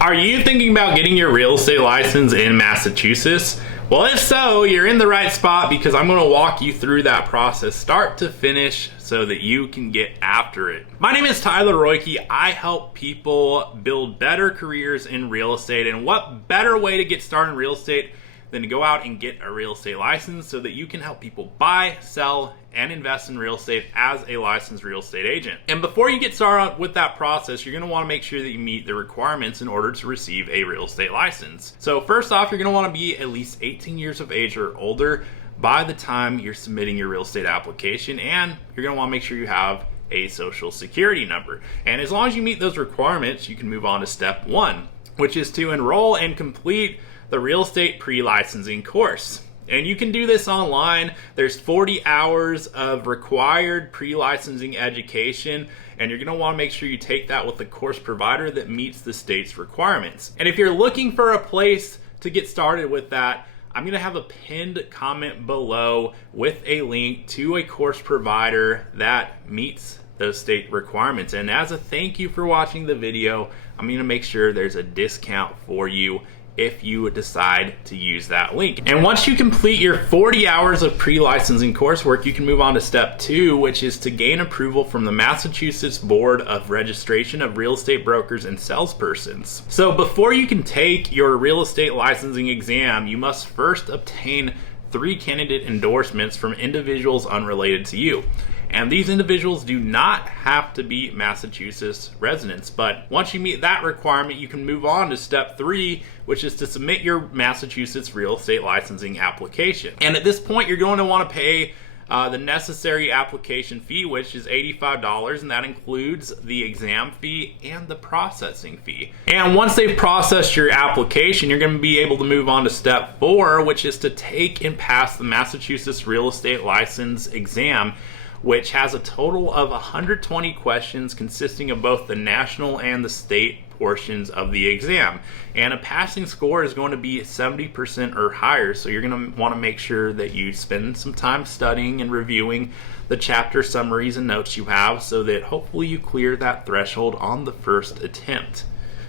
Are you thinking about getting your real estate license in Massachusetts? Well, if so, you're in the right spot because I'm going to walk you through that process start to finish so that you can get after it. My name is Tyler Roicki. I help people build better careers in real estate, and what better way to get started in real estate than to go out and get a real estate license so that you can help people buy, sell, and invest in real estate as a licensed real estate agent. And before you get started with that process, you're going to want to make sure that you meet the requirements in order to receive a real estate license. So first off, you're going to want to be at least 18 years of age or older by the time you're submitting your real estate application, and you're going to want to make sure you have a social security number. And as long as you meet those requirements, you can move on to step 1, which is to enroll and complete the real estate pre-licensing course. And you can do this online. There's 40 hours of required pre-licensing education, and you're going to want to make sure you take that with a course provider that meets the state's requirements. And if you're looking for a place to get started with that, I'm going to have a pinned comment below with a link to a course provider that meets those state requirements. And as a thank you for watching the video, I'm going to make sure there's a discount for you if you decide to use that link. And once you complete your 40 hours of pre-licensing coursework, you can move on to step 2, which is to gain approval from the Massachusetts Board of Registration of Real Estate Brokers and Salespersons. So before you can take your real estate licensing exam, you must first obtain 3 candidate endorsements from individuals unrelated to you. And these individuals do not have to be Massachusetts residents. But once you meet that requirement, you can move on to step 3, which is to submit your Massachusetts real estate licensing application. And at this point, you're going to want to pay the necessary application fee, which is $85, and that includes the exam fee and the processing fee. And once they've processed your application, you're going to be able to move on to step 4, which is to take and pass the Massachusetts real estate license exam, which has a total of 120 questions consisting of both the national and the state portions of the exam. And a passing score is going to be 70% or higher, so you're going to want to make sure that you spend some time studying and reviewing the chapter summaries and notes you have so that hopefully you clear that threshold on the first attempt.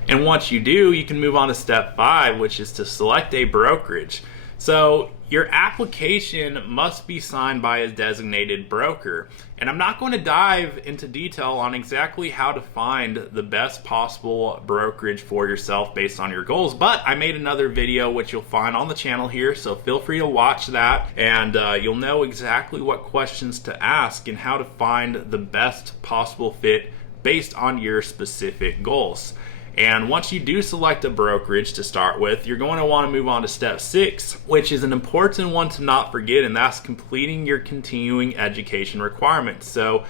And once you do, you can move on to step 5, which is to select a brokerage. So your application must be signed by a designated broker. And I'm not going to dive into detail on exactly how to find the best possible brokerage for yourself based on your goals, but I made another video which you'll find on the channel here, so feel free to watch that, and you'll know exactly what questions to ask and how to find the best possible fit based on your specific goals. And once you do select a brokerage to start with, you're going to want to move on to step 6, which is an important one to not forget, and that's completing your continuing education requirements. So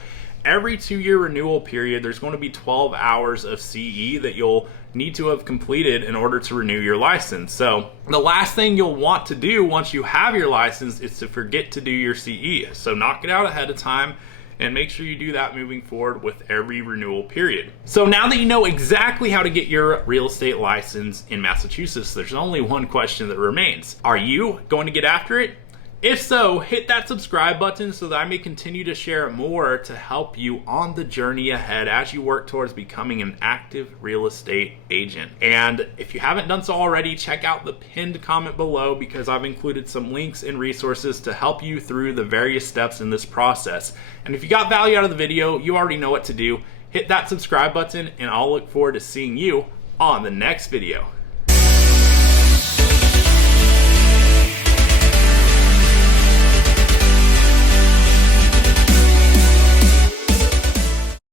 every 2-year renewal period, there's going to be 12 hours of CE that you'll need to have completed in order to renew your license. So the last thing you'll want to do once you have your license is to forget to do your CE. So knock it out ahead of time, and make sure you do that moving forward with every renewal period. So now that you know exactly how to get your real estate license in Massachusetts, there's only one question that remains. Are you going to get after it? If so, hit that subscribe button so that I may continue to share more to help you on the journey ahead as you work towards becoming an active real estate agent. And if you haven't done so already, check out the pinned comment below because I've included some links and resources to help you through the various steps in this process. And if you got value out of the video, you already know what to do. Hit that subscribe button, and I'll look forward to seeing you on the next video.